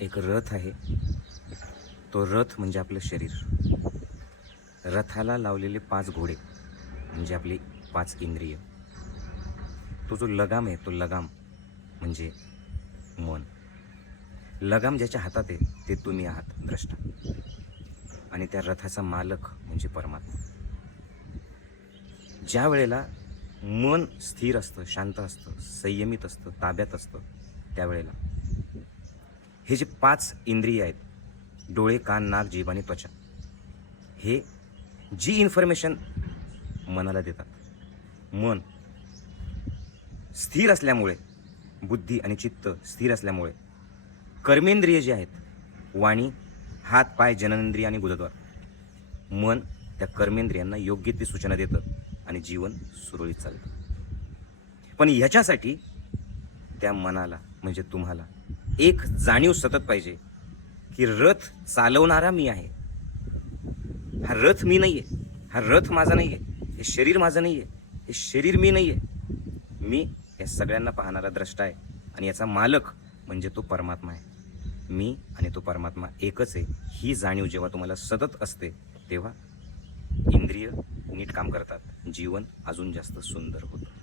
एक रथ आहे. तो रथ म्हणजे आपलं शरीर. रथाला लावलेले 5 घोडे म्हणजे आपली 5 इंद्रिय. तो जो लगाम आहे, तो लगाम म्हणजे मन. लगाम ज्याच्या हातात आहे ते तुम्ही आहात, द्रष्टा. आणि त्या रथाचा मालक म्हणजे परमात्मा. ज्या वेळेला मन स्थिर असतं, शांत असतं, संयमित असतं, ताब्यात असतं, त्यावेळेला हे जे 5 इंद्रिय आहेत, डोळे, कान, नाक, जीभ आणि त्वचा, हे जी इन्फॉर्मेशन मनाला देतात. मन स्थिर असल्यामुळे, बुद्धी आणि चित्त स्थिर असल्यामुळे, कर्मेंद्रिय जे आहेत, वाणी, हात, पाय, जननेंद्रिय आणि गुदद्वार, मन त्या कर्मेंद्रियांना योग्य ती सूचना देतं आणि जीवन सुरळीत चालतं. पण ह्याच्यासाठी त्या मनाला म्हणजे तुम्हाला एक जाणीव सतत पाहिजे की रथ चालवणारा मी आहे. हा रथ मी नाहीये, हा रथ माझा नाहीये, हे शरीर माझं नाहीये, हे शरीर मी नाहीये. मी या सगळ्यांना पाहणारा द्रष्टा आहे आणि याचा मालक म्हणजे तो परमात्मा आहे. मी आणि तो परमात्मा एकच आहे. ही जाणीव जेव्हा तुम्हाला सतत असते तेव्हा इंद्रिय नीट काम करतात, जीवन अजून जास्त सुंदर होतं.